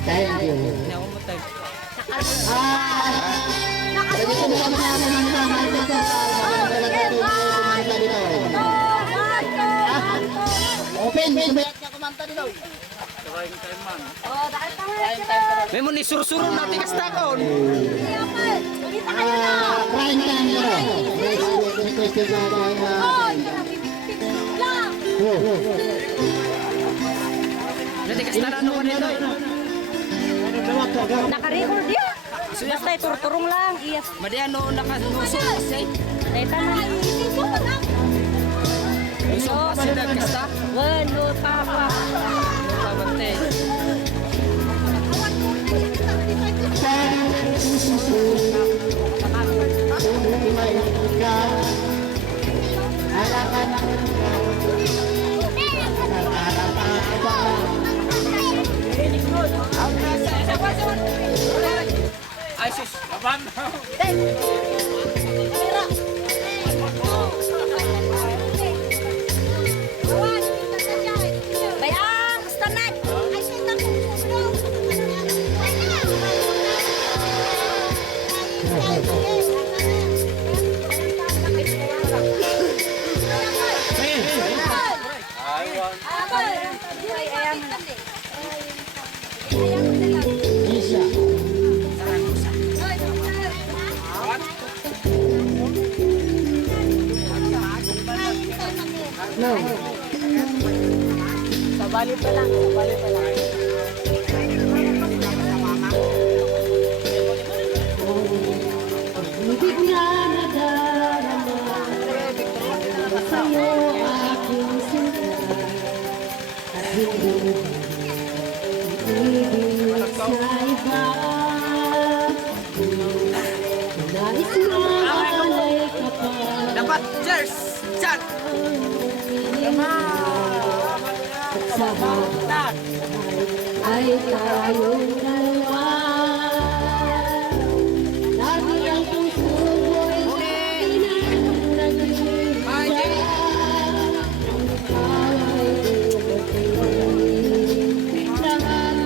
Thank you. Hindi ako matay. Pwede ko naman namin ang naman sa kumanta dito. Open, sumayat ka kumanta dito. May mo ni sursuron natin kastakon. Prime time nyo. Requested na Natin kastaran ako nito. Naka-record yan. Basta iturturong lang. Iya. Madiano nakalusot kasi. Dahita na. Lusot pa sila kasta. Wano, papa. Pabante. Ay sus, laban. Bayang, standard. No. Sabali pa lang, sabali pa lang. Hindi na nadarama sa'yo aking sinta at hindi ibig sa iba. Nais mo alay ka pa Dapat cheers. Chat. at sa bawat ay tayong dalawa. Lagi ang puso mo'y pinag-nag-iisa.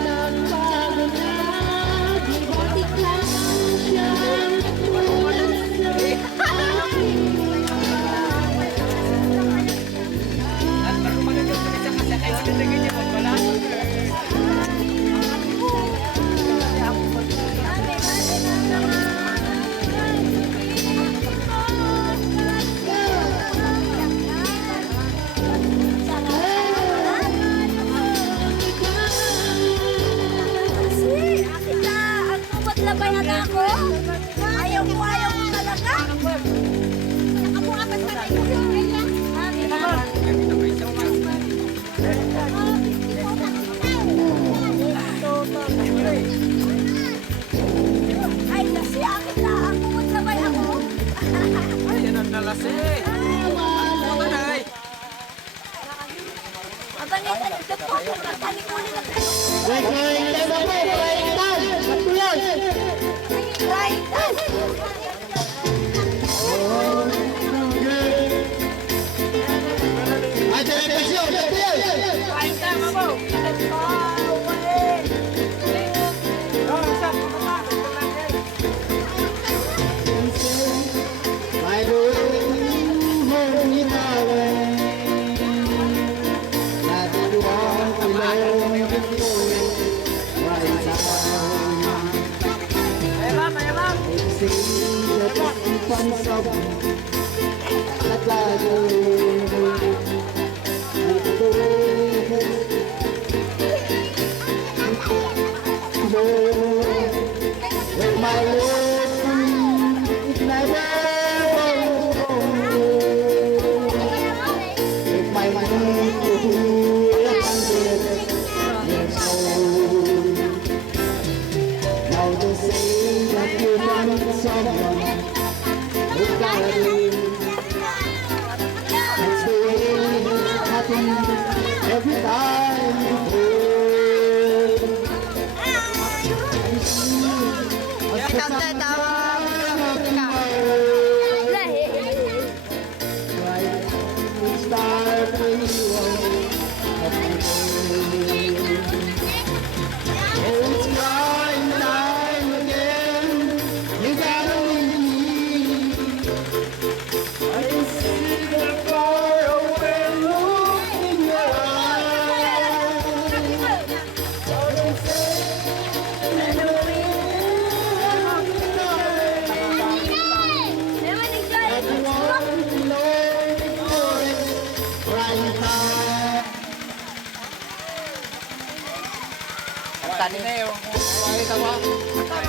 Lahat ng pagod na gibatik lang siyang tulad sa akin. Labayan ako. Ayaw mo talaga. Nakabuapat pa tayo. Ay, nasi akin na. Ako maglabay ako. Ay, yan ang nalasi. Ano na ay? Abangin, ano ito po? Talikuli na tayo. Break time ako, break time. Matulog. Right. Ay, celebration, celebration. May buong hangin natutuwa ilaw ito ay sa iksing at ipansab at lago ito with my lips it never with my mind now they say that you want someone who got you. That's the way it happens every time you play. I see a Kanta tawag. bright star for you. Oh, it's Tani na yun. Ay, tawa.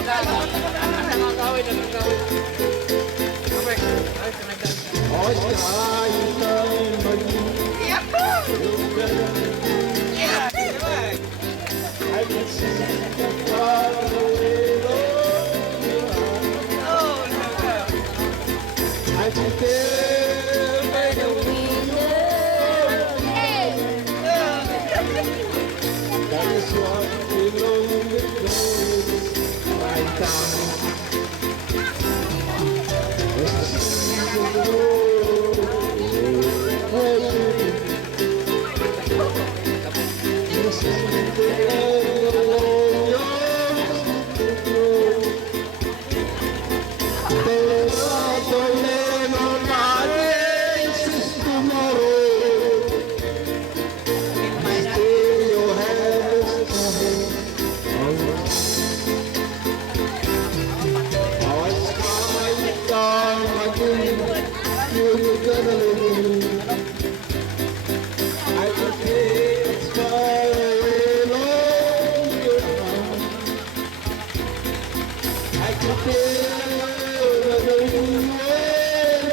Nakakawin. Okay. Ay, kanagdan.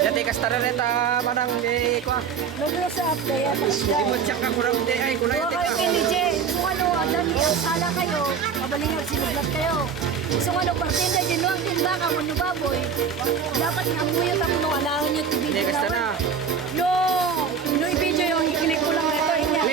Jadi kastarareta manang di kwa. Lugo sa update. Di mo check ka kurang di ay kunay Oo, tika. kay DJ. Kung ano, dami ang sala kayo, kabalingag sinuglat kayo. So ano, partinda, ginuang tinda ka, baboy. Dapat nga muyot ang ano, alahan nyo Hindi tibigin kasta na.